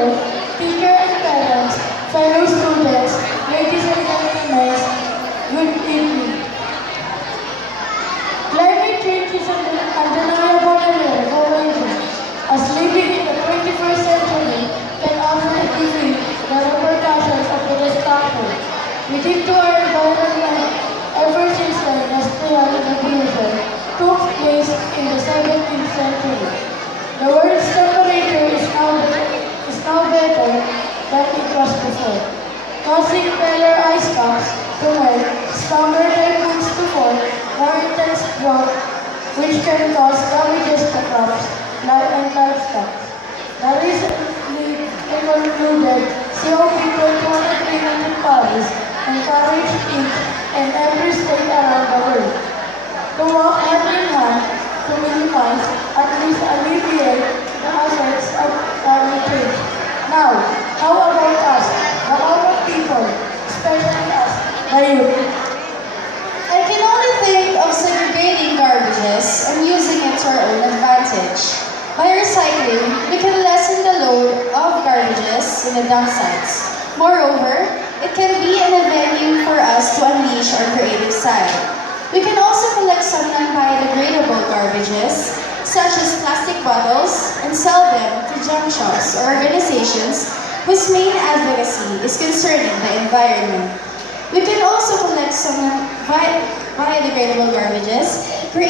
Mayor, teacher and parents, fellow students, ladies and gentlemen, good evening. Climate change is an undeniable and irreversible. As living in the 21st century can often defeat the repercussions of the destruction we did to our environment ever since the Industrial Revolution took place in the 17th century. The world's temperature is now better than it was before, causing paler ice caps to melt, stronger typhoons to fall, more intense drought, which can cause damages to crops and livestock. The recently concluded COP21 agreement in Paris encouraged each and every state around the world to work hand in hand to minimize, at least alleviate, the effects of climate change. Now, how about us, the common people, especially us, the youth? I can only think of segregating garbages and using it to our own advantage. By recycling, we can lessen the load of garbages in the dump sites. Moreover, it can be an venue for us to unleash our creative side. We can also collect some non-biodegradable garbages, such as plastic bottles, and sell them to junk shops or organizations whose main advocacy is concerning the environment. We can also collect some biodegradable garbages,